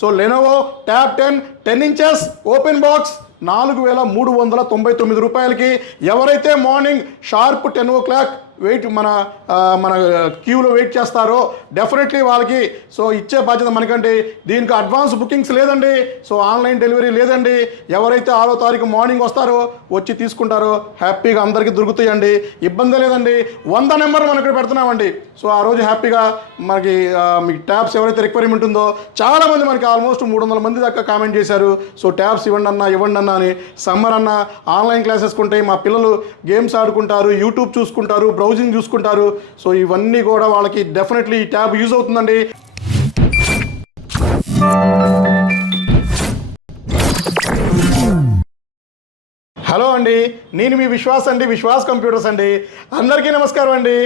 So Lenovo tab 10 inches open box 4399 రూపాయలకి. ఎవరైతే morning sharp 10 o'clock wait మన క్యూలో వెయిట్ చేస్తారో డెఫినెట్లీ వాళ్ళకి సో ఇచ్చే బాధ్యత మనకండి. దీనికి అడ్వాన్స్ బుకింగ్స్ లేదండి, సో ఆన్లైన్ డెలివరీ లేదండి. ఎవరైతే 6వ తారీఖు మార్నింగ్ వస్తారో వచ్చి తీసుకుంటారో హ్యాపీగా అందరికీ దొరుకుతాయండి, ఇబ్బంది లేదండి. 100 నెంబర్ మనం ఇక్కడ పెడుతున్నామండి. సో ఆ రోజు హ్యాపీగా మనకి మీ ట్యాబ్స్ ఎవరైతే రిక్వైర్మెంట్ ఉందో చాలామంది మనకి ఆల్మోస్ట్ 300 మంది దాకా కామెంట్ చేశారు. సో ట్యాబ్స్ ఇవ్వండి అన్న అని. సమ్మర్ అన్న ఆన్లైన్ క్లాసెస్ కొంటాయి, మా పిల్లలు గేమ్స్ ఆడుకుంటారు, యూట్యూబ్ చూసుకుంటారు, బ్రౌజింగ్ చూసుకుంటారు. సో ఇవన్నీ కూడా వాళ్ళకి డెఫినెట్లీ ఈ ట్యాబ్ యూజ్ అవుతుందండి. హలో అండి, నేను మీ విశ్వాస్ అండి, విశ్వాస్ కంప్యూటర్స్ అండి. అందరికీ నమస్కారం అండి.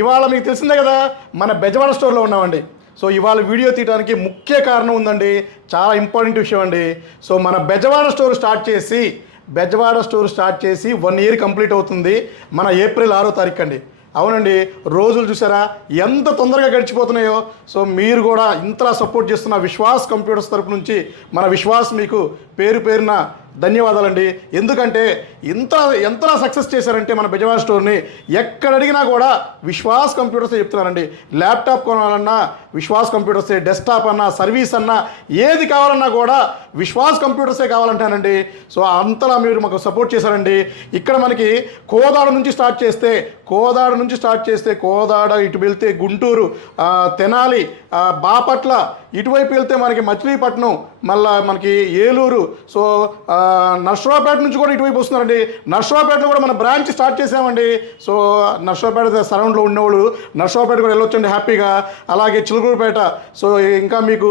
ఇవాళ మీకు తెలిసిందే కదా, మన బెజవాడ స్టోర్లో ఉన్నామండి. సో ఇవాళ వీడియో తీయడానికి ముఖ్య కారణం ఉందండి, చాలా ఇంపార్టెంట్ విషయం అండి. సో మన బెజవాడ స్టోర్ స్టార్ట్ చేసి 1 year కంప్లీట్ అవుతుంది. మన ఏప్రిల్ 6వ తారీఖు అండి. అవునండి, రోజులు చూసారా ఎంత తొందరగా గడిచిపోతున్నాయో. సో మీరు కూడా ఇంతలా సపోర్ట్ చేస్తున్న విశ్వాస్ కంప్యూటర్స్ తరపు నుంచి మన విశ్వాస్ మీకు పేరు పేరున ధన్యవాదాలండి. ఎందుకంటే ఎంతలా సక్సెస్ చేశారంటే మన బెజవాడ స్టోర్ని ఎక్కడ అడిగినా కూడా విశ్వాస్ కంప్యూటర్సే చెప్తున్నారండి. ల్యాప్టాప్ కొనాలన్నా విశ్వాస్ కంప్యూటర్సే, డెస్క్టాప్ అన్నా, సర్వీస్ అన్నా, ఏది కావాలన్నా కూడా విశ్వాస్ కంప్యూటర్సే కావాలంటానండి. సో అంతలా మీరు మాకు సపోర్ట్ చేశారండి. ఇక్కడ మనకి కోదాడ నుంచి స్టార్ట్ చేస్తే కోదాడ ఇటు వెళ్తే గుంటూరు, తెనాలి, బాపట్ల, ఇటువైపు వెళ్తే మనకి మచిలీపట్నం, మళ్ళీ మనకి ఏలూరు, సో నర్సరావుపేట నుంచి కూడా ఇటువైపు వస్తున్నారండి. నర్సరావుపేటలో కూడా మన బ్రాంచ్ స్టార్ట్ చేసామండి. సో నర్సరావుపేట సరౌండ్లో ఉన్నవాళ్ళు నర్సరావుపేట కూడా వెళ్ళొచ్చండి హ్యాపీగా. అలాగే చిలుకూరుపేట, సో ఇంకా మీకు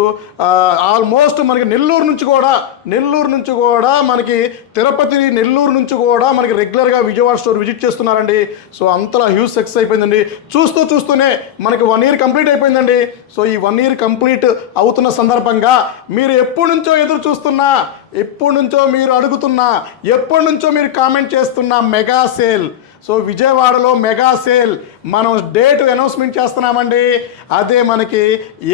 ఆల్మోస్ట్ మనకి నెల్లూరు నుంచి కూడా మనకి తిరుపతి, నెల్లూరు నుంచి కూడా మనకి రెగ్యులర్గా విజయవాడ స్టోర్ విజిట్ చేస్తున్నారండి. సో అంతలా హ్యూజ్ సక్సెస్ అయిపోయిందండి. చూస్తూనే మనకి 1 year కంప్లీట్ అయిపోయిందండి. సో ఈ 1 year కంప్లీట్ అవుతున్న సందర్భంగా మీరు ఎప్పటి నుంచో ఎదురు చూస్తున్నా, ఎప్పటి నుంచో మీరు అడుగుతున్నా, ఎప్పటి నుంచో మీరు కామెంట్ చేస్తున్న మెగా సేల్, సో విజయవాడలో మెగా సేల్ మనం డేట్ అనౌన్స్మెంట్ చేస్తున్నామండి. అదే మనకి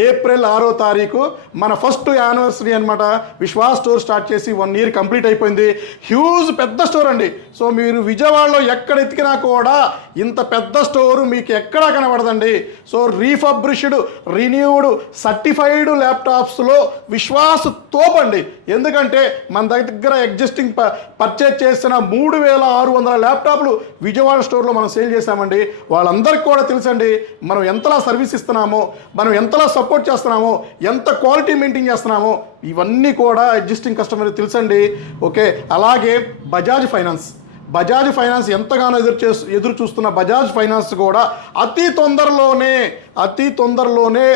ఏప్రిల్ 6వ తారీఖు మన ఫస్ట్ యానివర్సరీ అనమాట. విశ్వాస్ స్టోర్ స్టార్ట్ చేసి 1 year కంప్లీట్ అయిపోయింది. హ్యూజ్ పెద్ద స్టోర్ అండి. సో మీరు విజయవాడలో ఎక్కడ ఎతికినా కూడా ఇంత పెద్ద స్టోరు మీకు ఎక్కడా కనబడదండి. సో రీఫబ్రిష్డ్, రిన్యూడ్, సర్టిఫైడ్ ల్యాప్టాప్స్లో విశ్వాస్ తోపండి. ఎందుకంటే మన దగ్గర ఎగ్జిస్టింగ్ పర్చేజ్ చేసిన 3600 ల్యాప్టాప్లు విజయవాడ స్టోర్లో మనం సేల్ చేశామండి. వాళ్ళందరికీ కూడా తెలుసండి మనం ఎంతలా సర్వీస్ ఇస్తున్నామో, మనం ఎంతలా సపోర్ట్ చేస్తున్నామో, ఎంత క్వాలిటీ మెయింటైన్ చేస్తున్నామో, ఇవన్నీ కూడా ఎగ్జిస్టింగ్ కస్టమర్కి తెలుసండి. ఓకే, అలాగే బజాజ్ ఫైనాన్స్ ఎంతగానో ఎదురు చూస్తున్న బజాజ్ ఫైనాన్స్ కూడా అతి తొందరలోనే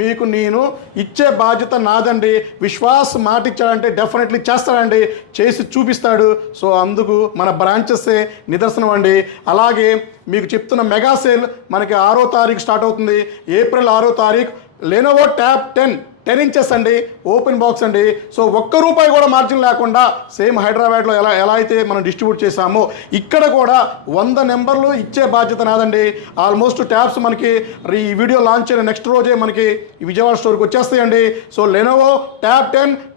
మీకు నేను ఇచ్చే బాధ్యత నాదండి. విశ్వాస్ మాట ఇచ్చాడంటే డెఫినెట్లీ చేస్తాడండి, చేసి చూపిస్తాడు. సో అందుకు మన బ్రాంచెస్సే నిదర్శనం అండి. అలాగే మీకు చెప్తున్న మెగా సేల్ మనకి 6వ తారీఖు స్టార్ట్ అవుతుంది. ఏప్రిల్ 6వ తారీఖు లెనోవో ట్యాబ్ 10 ఇంచెస్ అండి, ఓపెన్ బాక్స్ అండి. సో ₹1 కూడా మార్జిన్ లేకుండా సేమ్ హైదరాబాద్లో ఎలా అయితే మనం డిస్ట్రిబ్యూట్ చేసామో ఇక్కడ కూడా 100 నెంబర్లు ఇచ్చే బాధ్యత నాదండి. ఆల్మోస్ట్ ట్యాబ్స్ మనకి ఈ వీడియో లాంచ్ అయిన నెక్స్ట్ రోజే మనకి విజయవాడ స్టోర్కి వచ్చేస్తాయండి. So Lenovo tab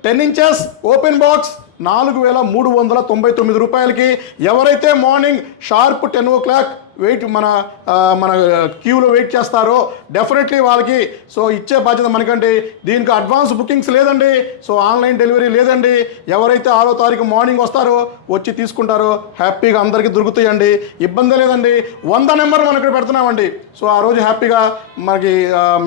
10 inches open box 4399 రూపాయలకి. ఎవరైతే మార్నింగ్ షార్ప్ 10 o'clock వెయిట్ మన క్యూలో వెయిట్ చేస్తారో డెఫినెట్లీ వాళ్ళకి సో ఇచ్చే బాధ్యత మనకండి. దీనికి అడ్వాన్స్ బుకింగ్స్ లేదండి, సో ఆన్లైన్ డెలివరీ లేదండి. ఎవరైతే 6వ తారీఖు మార్నింగ్ వస్తారో వచ్చి తీసుకుంటారో హ్యాపీగా అందరికీ దొరుకుతాయండి, ఇబ్బంది లేదండి. 100 నెంబర్ మనం ఇక్కడ పెడుతున్నామండి. సో ఆ రోజు హ్యాపీగా మనకి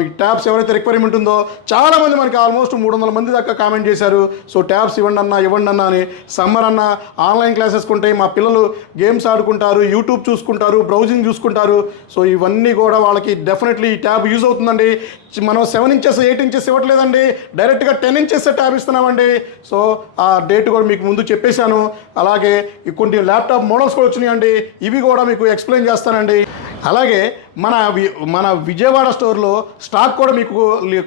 మీ ట్యాబ్స్ ఎవరైతే రిక్వైర్మెంట్ ఉందో చాలామంది మనకి ఆల్మోస్ట్ 300 మంది దాకా కామెంట్ చేశారు. సో ట్యాబ్స్ ఇవ్వండి అన్న అని. సమ్మర్ అన్న ఆన్లైన్ క్లాసెస్ కొంటాయి, మా పిల్లలు గేమ్స్ ఆడుకుంటారు, యూట్యూబ్ చూసుకుంటారు, బ్రౌజింగ్ చూసుకుంటారు. సో ఇవన్నీ కూడా వాళ్ళకి డెఫినెట్లీ ఈ ట్యాబ్ యూజ్ అవుతుందండి. మనం 7 ఇంచెస్ 8 ఇంచెస్ ఇవ్వట్లేదండి, డైరెక్ట్గా 10 ఇంచెస్ ట్యాబ్ ఇస్తున్నామండి. సో ఆ డేట్ కూడా మీకు ముందు చెప్పేశాను. అలాగే కొన్ని ల్యాప్టాప్ మోడల్స్ కూడా వచ్చినాయండి, ఇవి కూడా మీకు ఎక్స్ప్లెయిన్ చేస్తానండి. అలాగే మన విజయవాడ స్టోర్లో స్టాక్ కూడా మీకు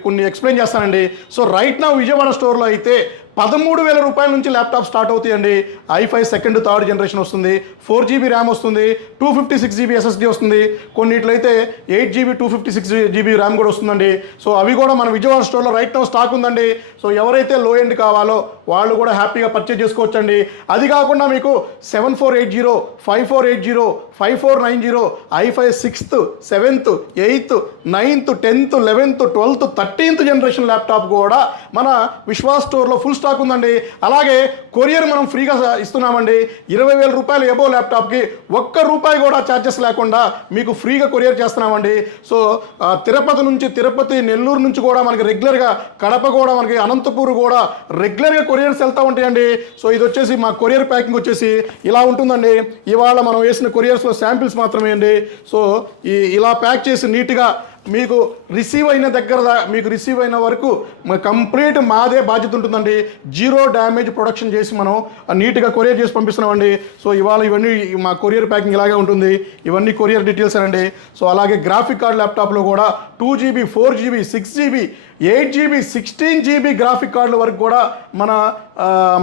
కొన్ని ఎక్స్ప్లెయిన్ చేస్తానండి. సో రైట్ నా విజయవాడ స్టోర్లో అయితే 13,000 రూపాయల నుంచి ల్యాప్టాప్ స్టార్ట్ అవుతాయండి. i5 సెకండ్ థర్డ్ జనరేషన్ వస్తుంది, 4GB ర్యామ్ వస్తుంది, 256GB SSD వస్తుంది, కొన్నిట్లో అయితే 8GB 256GB ర్యామ్ కూడా వస్తుందండి. సో అవి కూడా మన విజయవాడ స్టోర్లో రైట్ నౌ స్టాక్ ఉందండి. సో ఎవరైతే లో ఎండ్ కావాలో వాళ్ళు కూడా హ్యాపీగా పర్చేజ్ చేసుకోవచ్చండి. అది కాకుండా మీకు 7480, 5480, 5490, i5 6th, 7th, 8th, 9th, 10th, 11th, 12th, 13th generation laptop కూడా మన విశ్వాస్ స్టోర్లో ఫుల్ స్టాక్ ఉందండి. అలాగే కొరియర్ మనం ఫ్రీగా ఇస్తున్నామండి. 20,000 రూపాయలు ఎబో ల్యాప్టాప్కి ₹1 కూడా ఛార్జెస్ లేకుండా మీకు ఫ్రీగా కొరియర్ చేస్తున్నామండి. సో తిరుపతి, నెల్లూరు నుంచి కూడా మనకి రెగ్యులర్గా, కడప కూడా మనకి, అనంతపూర్ కూడా రెగ్యులర్గా కొరియర్స్ వెళ్తూ ఉంటాయండి. సో ఇది వచ్చేసి మా కొరియర్ ప్యాకింగ్ వచ్చేసి ఇలా ఉంటుందండి. ఇవాళ మనం వేసిన కొరియర్స్లో శాంపిల్స్ మాత్రమే అండి. సో ఇలా ప్యాక్ చేసి నీట్గా మీకు రిసీవ్ అయిన వరకు కంప్లీట్ మాదే బాధ్యత ఉంటుందండి. 0 డ్యామేజ్ ప్రొడక్షన్ చేసి మనం నీట్గా కొరియర్ చేసి పంపిస్తున్నామండి. సో ఇవన్నీ మా కొరియర్ ప్యాకింగ్ ఇలాగే ఉంటుంది. ఇవన్నీ కొరియర్ డీటెయిల్స్ అండి. సో అలాగే గ్రాఫిక్ కార్డ్ ల్యాప్టాప్లో కూడా 2GB, 4GB, 6GB, 8GB, 16GB graphic కార్డుల వరకు కూడా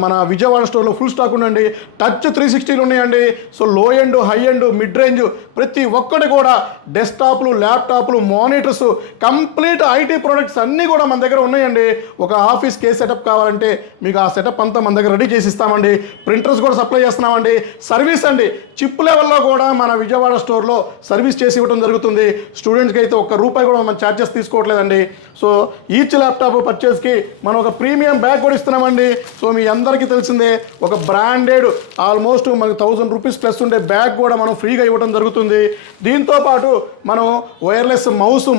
మన విజయవాడ స్టోర్లో ఫుల్ స్టాక్ ఉండండి. టచ్ 360లు ఉన్నాయండి. సో లో end, high end, mid range ప్రతి ఒక్కటి కూడా డెస్క్టాప్లు, ల్యాప్టాప్లు, మానిటర్స్, కంప్లీట్ ఐటీ ప్రొడక్ట్స్ అన్నీ కూడా మన దగ్గర ఉన్నాయండి. ఒక ఆఫీస్ కేస్ సెటప్ కావాలంటే మీకు ఆ సెటప్ అంతా మన దగ్గర రెడీ చేసి ఇస్తామండి. ప్రింటర్స్ కూడా సప్లై చేస్తున్నామండి. సర్వీస్ అండి, చిప్ లెవెల్లో కూడా మన విజయవాడ స్టోర్లో సర్వీస్ చేసి ఇవ్వడం జరుగుతుంది. స్టూడెంట్స్కి అయితే ₹1 కూడా మన ఛార్జెస్ తీసుకోవట్లేదండి. సో ఈచ్ ల్యాప్టాప్ పర్చేస్కి మనం ఒక ప్రీమియం బ్యాగ్ కూడా ఇస్తున్నామండి. సో మీ అందరికీ తెలిసిందే, ఒక బ్రాండెడ్ ఆల్మోస్ట్ మనకి ₹1,000 ప్లస్ ఉండే బ్యాగ్ కూడా మనం ఫ్రీగా ఇవ్వడం జరుగుతుంది. దీంతోపాటు మనం వైర్లెస్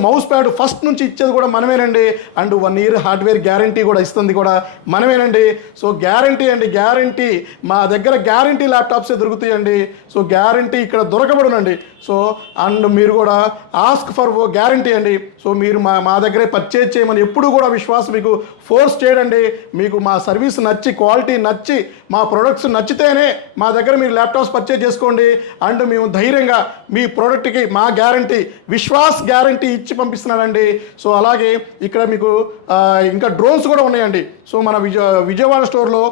మౌస్ ప్యాడ్ ఫస్ట్ నుంచి ఇచ్చేది కూడా మనమేనండి. అండ్ 1 year హార్డ్వేర్ గ్యారంటీ కూడా ఇస్తుంది కూడా మనమేనండి. సో గ్యారంటీ మా దగ్గర గ్యారంటీ ల్యాప్టాప్సే దొరుకుతాయండి. సో గ్యారంటీ ఇక్కడ దొరకబడునండి. సో అండ్ మీరు కూడా ఆస్క్ ఫర్ గ్యారంటీ అండి. సో మీరు మా దగ్గరే పర్చేజ్ చేయమని ఎప్పుడు కూడా విశ్వాసం మీకు ఫోర్స్ చేయడండి. మీకు మా సర్వీస్ నచ్చి, క్వాలిటీ నచ్చి, మా ప్రొడక్ట్స్ నచ్చితేనే మా దగ్గర మీరు ల్యాప్టాప్స్ పర్చేజ్ చేసుకోండి. అండ్ మేము ధైర్యంగా మీ ప్రోడక్ట్కి మా గ్యారంటీ, విశ్వాస్ గ్యారంటీ ఇచ్చి పంపిస్తున్నానండి. సో అలాగే ఇక్కడ మీకు ఇంకా డ్రోన్స్ కూడా ఉన్నాయండి. సో మన విజయవాడ స్టోర్లో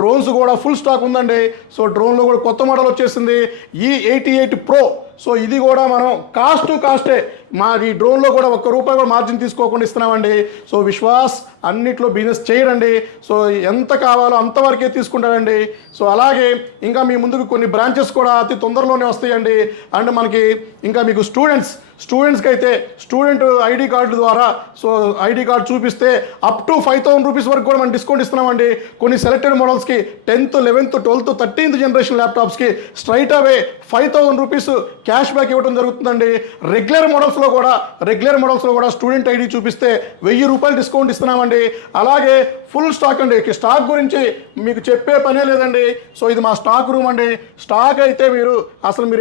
డ్రోన్స్ కూడా ఫుల్ స్టాక్ ఉందండి. సో డ్రోన్లో కూడా కొత్త మోడల్ వచ్చేసింది, E88 Pro. సో ఇది కూడా మనం కాస్టే మా ఈ డ్రోన్లో కూడా ₹1 కూడా మార్జిన్ తీసుకోకుండా ఇస్తున్నామండి. సో విశ్వాస్ అన్నిట్లో బిజినెస్ చేయడండి. సో ఎంత కావాలో అంతవరకే తీసుకుంటాడండి. సో అలాగే ఇంకా మీ ముందుకు కొన్ని బ్రాంచెస్ కూడా అతి తొందరలోనే వస్తాయండి. అండ్ మనకి ఇంకా మీకు స్టూడెంట్స్కి అయితే స్టూడెంట్ ఐడి కార్డు ద్వారా, సో ఐడి కార్డు చూపిస్తే అప్ టు ₹5,000 వరకు కూడా మనం డిస్కౌంట్ ఇస్తున్నామండి. కొన్ని సెలెక్టెడ్ మోడల్స్కి 10th, 11th, 12th, 13th generation ల్యాప్టాప్స్కి స్ట్రైట్ అవే ₹5,000 క్యాష్ బ్యాక్ ఇవ్వడం జరుగుతుందండి. రెగ్యులర్ మోడల్స్లో కూడా స్టూడెంట్ ఐడి చూపిస్తే ₹1,000 డిస్కౌంట్ ఇస్తున్నామండి. అలాగే ఫుల్ స్టాక్ అండి. స్టాక్ గురించి మీకు చెప్పే పనే లేదండి. సో ఇది మా స్టాక్ రూమ్ అండి. స్టాక్ అయితే మీరు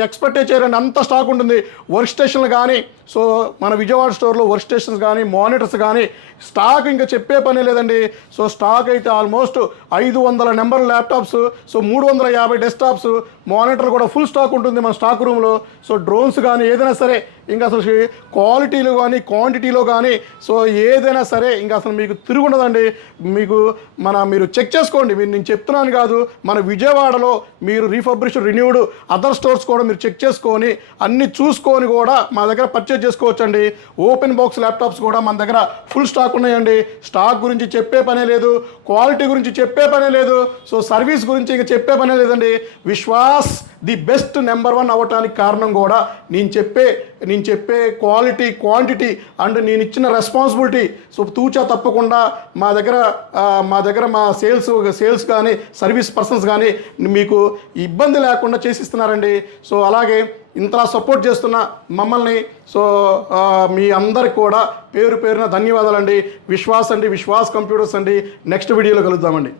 ఎక్స్పెక్టే చేయరండి, అంత స్టాక్ ఉంటుంది. వర్క్ స్టేషన్లు కానీ, సో మన విజయవాడ స్టోర్లో వర్క్ స్టేషన్స్ కానీ, మానిటర్స్ కానీ స్టాక్ ఇంకా చెప్పే పనే లేదండి. సో స్టాక్ అయితే almost 500 number laptops, so 350 desktops, monitor కూడా ఫుల్ స్టాక్ ఉంటుంది మన స్టాక్ రూమ్లో. సో డ్రోన్స్ కానీ ఏదైనా సరే, ఇంకా అసలు క్వాలిటీలో కానీ క్వాంటిటీలో కానీ సో ఏదైనా సరే ఇంకా అసలు మీకు తిరుగుండదండి. మీరు చెక్ చేసుకోండి. నేను చెప్తున్నాను కాదు, మన విజయవాడలో మీరు రీఫర్బిష్డ్, రిన్యూడ్ అదర్ స్టోర్స్ కూడా మీరు చెక్ చేసుకొని అన్ని చూసుకొని కూడా మా దగ్గర పర్చేజ్ చేసుకోవచ్చండి. ఓపెన్ బాక్స్ ల్యాప్టాప్స్ కూడా మన దగ్గర ఫుల్ స్టాక్ ఉన్నాయండి. స్టాక్ గురించి చెప్పే పనే లేదు, క్వాలిటీ గురించి చెప్పే పనే లేదు, సో సర్వీస్ గురించి ఇంకా చెప్పే పనే లేదండి. విశ్వాస్ ది బెస్ట్ నెంబర్ 1 అవ్వటానికి కారణం కూడా నేను చెప్పే క్వాలిటీ, క్వాంటిటీ అండ్ నేను ఇచ్చిన రెస్పాన్సిబిలిటీ. సో తూచా తప్పకుండా మా దగ్గర మా సేల్స్ కానీ సర్వీస్ పర్సన్స్ కానీ మీకు ఇబ్బంది లేకుండా చేసిస్తున్నారండి. సో అలాగే ఇంతలా సపోర్ట్ చేస్తున్న మమ్మల్ని, సో మీ అందరికి కూడా పేరున ధన్యవాదాలండి. విశ్వాస్ కంప్యూటర్స్ అండి. నెక్స్ట్ వీడియోలో కలుద్దామండి.